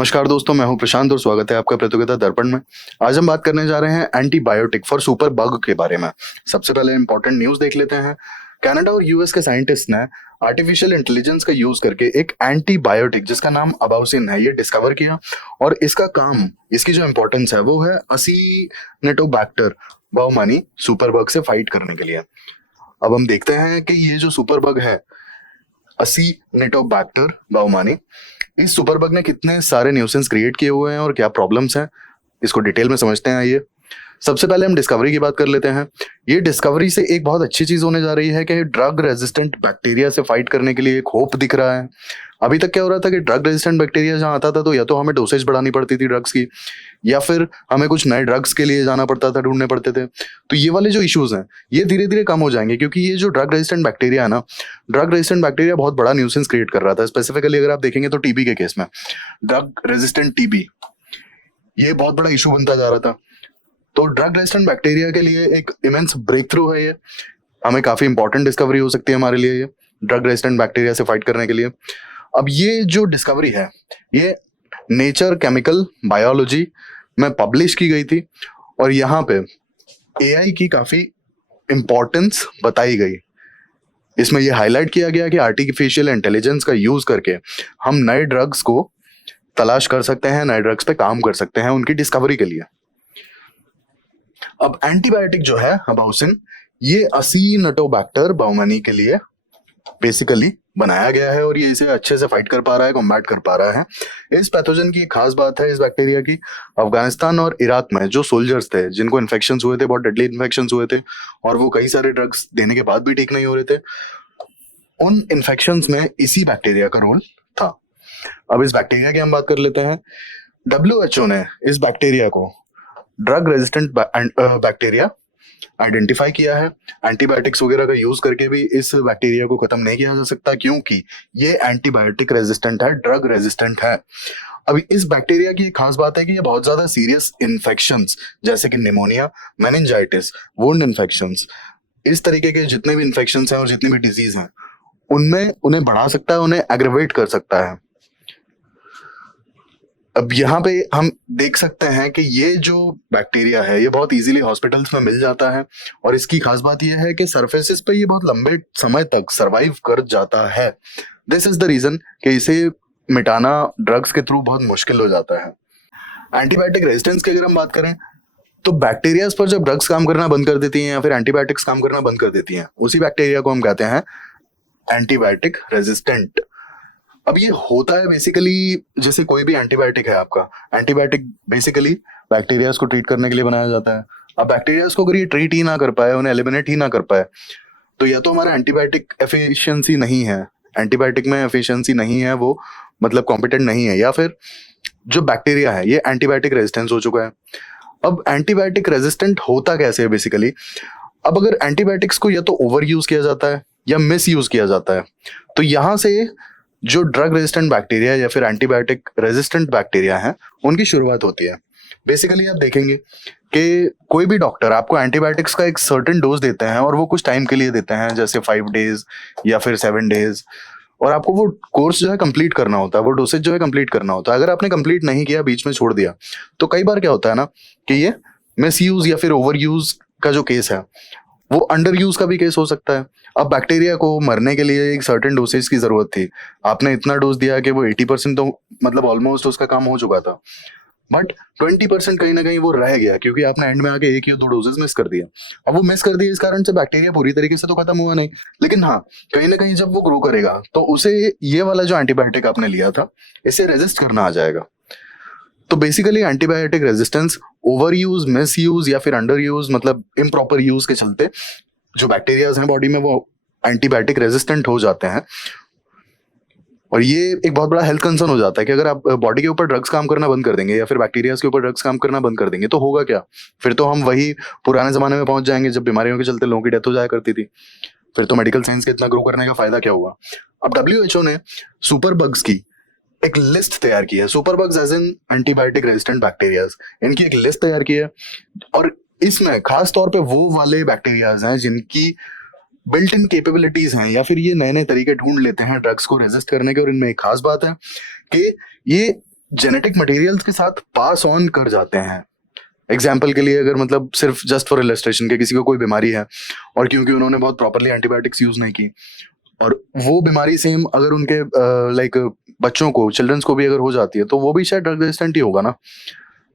नमस्कार दोस्तों, मैं हूं प्रशांत और स्वागत है आपका प्रतियोगिता दर्पण में। आज हम बात करने जा रहे हैं एंटीबायोटिक फॉर सुपर बग के बारे में। सबसे पहले इंपॉर्टेंट न्यूज देख लेते हैं। कनाडा और यूएस के साइंटिस्ट ने आर्टिफिशियल इंटेलिजेंस का यूज करके एक एंटीबायोटिक जिसका नाम अबाउसिन है ये डिस्कवर किया। और इसका काम, इसकी जो इंपॉर्टेंस है वो है असिनेटोबैक्टर बाउमानी सुपर बग से फाइट करने के लिए। अब हम देखते हैं कि ये जो सुपर बग है असिनेटोबैक्टर बाउमानी, इस सुपर बग ने कितने सारे न्यूसेंस क्रिएट किए हुए हैं और क्या प्रॉब्लम्स हैं, इसको डिटेल में समझते हैं। आइए, सबसे पहले हम डिस्कवरी की बात कर लेते हैं। ये डिस्कवरी से एक बहुत अच्छी चीज होने जा रही है कि ड्रग रेजिस्टेंट बैक्टीरिया से फाइट करने के लिए एक होप दिख रहा है। अभी तक क्या हो रहा था कि ड्रग रेजिस्टेंट बैक्टीरिया जहां आता था तो या तो हमें डोसेज बढ़ानी पड़ती थी ड्रग्स की, या फिर हमें कुछ नए ड्रग्स के लिए जाना पड़ता था, ढूंढने पड़ते थे। तो ये वाले जो इश्यूज हैं ये धीरे धीरे कम हो जाएंगे, क्योंकि ये जो ड्रग रेजिस्टेंट बैक्टीरिया है ना, ड्रग रेजिस्टेंट बैक्टीरिया बहुत बड़ा न्यूसेंस क्रिएट कर रहा था। स्पेसिफिकली अगर आप देखेंगे तो टीबी के केस में ड्रग रेजिस्टेंट टीबी ये बहुत बड़ा इशू बनता जा रहा था। तो ड्रग रेजिस्टेंट बैक्टीरिया के लिए एक इमेंस ब्रेक थ्रू है ये, हमें काफी इंपॉर्टेंट डिस्कवरी हो सकती है हमारे लिए ये ड्रग रेजिस्टेंट बैक्टीरिया से फाइट करने के लिए। अब ये जो डिस्कवरी है ये नेचर केमिकल बायोलॉजी में पब्लिश की गई थी और यहाँ पे एआई की काफी इंपॉर्टेंस बताई गई। इसमें ये हाईलाइट किया गया कि आर्टिफिशियल इंटेलिजेंस का यूज करके हम नए ड्रग्स को तलाश कर सकते हैं, नए ड्रग्स पे काम कर सकते हैं उनकी डिस्कवरी के लिए। अब एंटीबायोटिक जो है अबाउसिन, ये असिनेटोबैक्टर बाउमानी के लिए बेसिकली बनाया गया है और ये इसे अच्छे से फाइट कर पा रहा है, कॉम्बैट कर पा रहा है। इस पैथोजन की खास बात है इस बैक्टीरिया की, अफगानिस्तान और इराक में जो सोल्जर्स थे जिनको इन्फेक्शंस हुए थे, बहुत डेडली इन्फेक्शंस हुए थे और वो कई सारे ड्रग्स देने के बाद भी ठीक नहीं हो रहे थे, उन इन्फेक्शंस में इसी बैक्टीरिया का रोल था। अब इस बैक्टीरिया की हम बात कर लेते हैं। WHO ने इस बैक्टीरिया को ड्रग रेजिस्टेंट बैक्टीरिया आइडेंटिफाई किया है। एंटीबायोटिक्स वगैरह का यूज करके भी इस बैक्टीरिया को खत्म नहीं किया जा सकता, क्योंकि ये एंटीबायोटिक रेजिस्टेंट है, ड्रग रेजिस्टेंट है। अभी इस बैक्टीरिया की एक खास बात है कि ये बहुत ज्यादा सीरियस इन्फेक्शंस जैसे कि निमोनिया, मेनिंजाइटिस, वुंड इन्फेक्शंस, इस तरीके के जितने भी इन्फेक्शंस हैं और जितनी भी डिजीज हैं उनमें उन्हें बढ़ा सकता है, उन्हें एग्रेवेट कर सकता है। अब यहाँ पे हम देख सकते हैं कि ये जो बैक्टीरिया है ये बहुत इजीली हॉस्पिटल्स में मिल जाता है और इसकी खास बात यह है कि सरफेसेस पे ये बहुत लंबे समय तक सरवाइव कर जाता है। दिस इज द रीजन कि इसे मिटाना ड्रग्स के थ्रू बहुत मुश्किल हो जाता है। एंटीबायोटिक रेजिस्टेंस की अगर हम बात करें तो बैक्टीरियाज पर जब ड्रग्स काम करना बंद कर देती हैं या फिर एंटीबायोटिक्स काम करना बंद कर देती हैं, उसी बैक्टीरिया को हम कहते हैं एंटीबायोटिक रेजिस्टेंट। अब ये होता है बेसिकली, जैसे कोई भी एंटीबायोटिक है आपका, एंटीबायोटिक बेसिकली बैक्टीरियाज को ट्रीट करने के लिए बनाया जाता है। अब बैक्टीरियाज को अगर ये ट्रीट ही ना कर पाए, उन्हें एलिमिनेट ही ना कर पाए, तो या तो हमारा एंटीबायोटिक एफिशिएंसी नहीं है, एंटीबायोटिक में एफिशिएंसी नहीं है, वो मतलब कॉम्पिटेंट नहीं है, या फिर जो बैक्टीरिया है ये एंटीबायोटिक रेजिस्टेंस हो चुका है। अब एंटीबायोटिक रेजिस्टेंट होता कैसे है बेसिकली? अब अगर एंटीबायोटिक्स को या तो ओवर यूज किया जाता है या मिस यूज किया जाता है, तो यहां से जो ड्रग रेजिस्टेंट बैक्टीरिया या फिर एंटीबायोटिक रेजिस्टेंट बैक्टीरिया हैं उनकी शुरुआत होती है। बेसिकली आप देखेंगे कि कोई भी डॉक्टर आपको एंटीबायोटिक्स का एक सर्टेन डोज देते हैं और वो कुछ टाइम के लिए देते हैं, जैसे 5 डेज या फिर 7 डेज, और आपको वो कोर्स जो है कंप्लीट करना होता है, वो डोसेज जो है कंप्लीट करना होता है। अगर आपने कंप्लीट नहीं किया, बीच में छोड़ दिया, तो कई बार क्या होता है ना कि ये मिस यूज या फिर ओवर यूज का जो केस है वो अंडर यूज का भी केस हो सकता है। अब बैक्टीरिया को मरने के लिए एक सर्टेन डोसेज की जरूरत थी, आपने इतना डोज दिया कि वो 80% तो मतलब ऑलमोस्ट उसका काम हो चुका था, बट 20% कहीं ना कहीं वो रह गया क्योंकि आपने एंड में आके 1 या 2 डोजेस मिस कर दिया। अब वो मिस कर दिया इस कारण से बैक्टीरिया पूरी तरीके से तो खत्म हुआ नहीं, लेकिन हाँ कहीं ना कहीं जब वो ग्रो करेगा तो उसे ये वाला जो एंटीबायोटिक आपने लिया था इसे रेजिस्ट करना आ जाएगा। तो basically antibiotic resistance over use, miss use या फिर अंडर यूज, मतलब इम्प्रॉपर यूज के चलते जो बैक्टीरियाज हैं बॉडी में वो एंटीबायोटिक रेजिस्टेंट हो जाते हैं। और ये एक बहुत बड़ा हेल्थ कंसर्न हो जाता है कि अगर आप बॉडी के ऊपर ड्रग्स काम करना बंद कर देंगे या फिर बैक्टीरियाज के ऊपर ड्रग्स काम करना बंद कर देंगे तो होगा क्या? फिर तो हम वही पुराने जमाने में पहुंच जाएंगे जब बीमारियों के चलते लोगों की डेथ हो जाया करती थी। फिर तो मेडिकल साइंस के इतना ग्रो करने का फायदा क्या हुआ? अब WHO ने सुपर बग्स की एक लिस्ट तैयार की है। Super bugs as in antibiotic resistant bacterias, इनकी एक लिस्ट तैयार की है और इसमें खास तौर पे वो वाले बैक्टीरियाज हैं जिनकी बिल्ट इन कैपेबिलिटीज हैं या फिर ये नए नए तरीके ढूंढ लेते हैं ड्रग्स को रेजिस्ट करने के। और इनमें एक खास बात है कि ये जेनेटिक मटेरियल्स के साथ पास ऑन कर जाते हैं। एग्जाम्पल के लिए अगर मतलब सिर्फ जस्ट फॉर इलस्ट्रेशन के किसी को कोई बीमारी है और क्योंकि उन्होंने बहुत प्रॉपरली एंटीबायोटिक्स यूज नहीं की और वो बीमारी सेम अगर उनके लाइक बच्चों को चिल्ड्रंस को भी अगर हो जाती है तो वो भी शायद ड्रग रेजिस्टेंट ही होगा ना।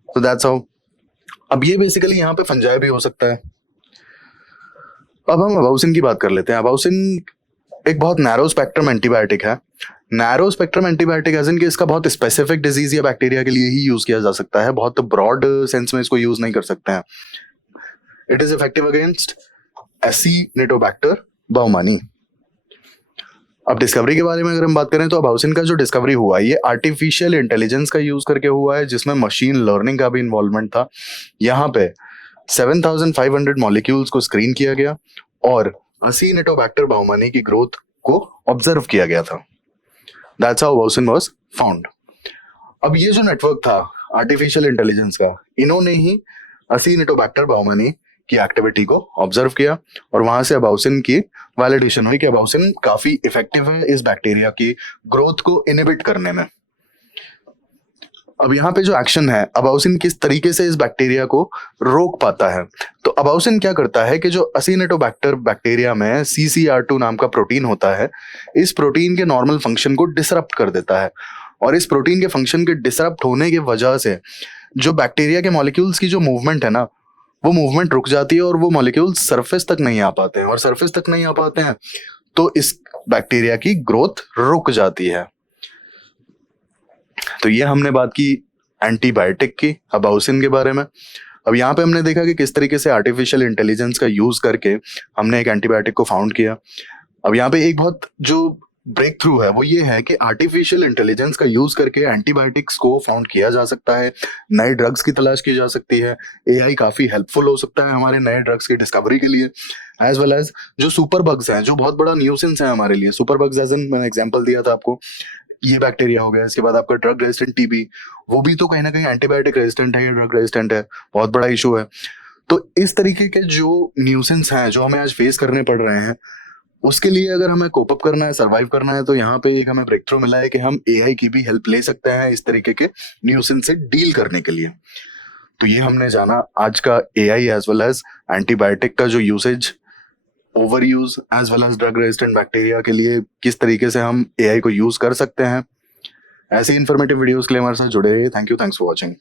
तो दैट्स हाउ। अब ये बेसिकली यहाँ पे फंजाई भी हो सकता है। अब हम अबाउसिन की बात कर लेते हैं। अबाउसिन एक बहुत नैरो स्पेक्ट्रम एंटीबायोटिक है। Narrow spectrum antibiotic as in कि इसका बहुत स्पेसिफिक डिजीज या बैक्टीरिया के लिए ही यूज किया जा सकता है, बहुत ब्रॉड सेंस में इसको यूज नहीं कर सकते हैं। It is effective against acinetobacter baumannii. अब डिस्कवरी के बारे में अगर हम बात करें तो अबाउसिन का जो डिस्कवरी हुआ ये आर्टिफिशियल इंटेलिजेंस का यूज करके हुआ है, जिसमें मशीन लर्निंग का भी इन्वॉल्वमेंट था। यहाँ पे 7500 मॉलिक्यूल्स को स्क्रीन किया गया और एसिनिटोबैक्टर बाउमानी की ग्रोथ को ऑब्जर्व किया गया था। That's how abaucin was found. अब ये जो नेटवर्क था आर्टिफिशियल इंटेलिजेंस का, इन्होंने ही एसिनिटोबैक्टर बाउमानी की एक्टिविटी को ऑब्जर्व किया और वहां से अबाउसिन की वैलिडेशन हुई कि अबाउसिन काफी इफेक्टिव है इस बैक्टीरिया की ग्रोथ को इनहिबिट करने में। अब यहाँ पे जो एक्शन है, अबाउसिन किस तरीके से इस बैक्टीरिया को रोक पाता है। तो अबाउसिन क्या करता है कि जो एसिनिटोबैक्टर बैक्टीरिया में CCR2 नाम का प्रोटीन होता है, इस प्रोटीन के नॉर्मल फंक्शन को डिसरप्ट कर देता है और इस प्रोटीन के फंक्शन के डिसरप्ट होने की वजह से जो बैक्टीरिया के मॉलिक्यूल्स की जो मूवमेंट है ना, वो मूवमेंट रुक जाती है और वो मॉलिक्यूल्स सरफेस तक नहीं आ पाते हैं और सरफेस तक नहीं आ पाते हैं तो इस बैक्टीरिया की ग्रोथ रुक जाती है। तो ये हमने बात की एंटीबायोटिक की, अबाउसिन के बारे में। अब यहाँ पे हमने देखा कि किस तरीके से आर्टिफिशियल इंटेलिजेंस का यूज करके हमने एक एंटीबायोटिक को फाउंड किया। अब यहाँ पे एक बहुत जो ब्रेक थ्रू है वो ये है कि आर्टिफिशियल इंटेलिजेंस का यूज करके एंटीबायोटिक्स को फाउंड किया जा सकता है, नए ड्रग्स की तलाश की जा सकती है। AI काफी हेल्पफुल हो सकता है हमारे नए ड्रग्स की डिस्कवरी के लिए, एज वेल एज जो सुपर बग्स हैं जो बहुत बड़ा न्यूसेंस है हमारे लिए। सुपर बग्स एज इन मैंने एग्जांपल दिया था आपको, ये बैक्टीरिया हो गया, इसके बाद आपका ड्रग रेजिस्टेंट TB, वो भी तो कहीं ना कहीं एंटीबायोटिक रेजिस्टेंट है या ड्रग रेजिस्टेंट है, बहुत बड़ा इशू है। तो इस तरीके के जो न्यूसेंस हैं जो हमें आज फेस करने पड़ रहे हैं, उसके लिए अगर हमें कोप अप करना है, सर्वाइव करना है, तो यहाँ पे एक हमें ब्रेक थ्रू मिला है कि हम AI की भी हेल्प ले सकते हैं इस तरीके के न्यूसेंस से डील करने के लिए। तो ये हमने जाना आज का AI as well as antibiotic का जो usage, over use as well as drug resistant bacteria के लिए किस तरीके से हम AI को यूज कर सकते हैं। ऐसे इन्फॉर्मेटिव वीडियोस के लिए हमारे साथ जुड़े रहिए। Thank you, thanks for watching.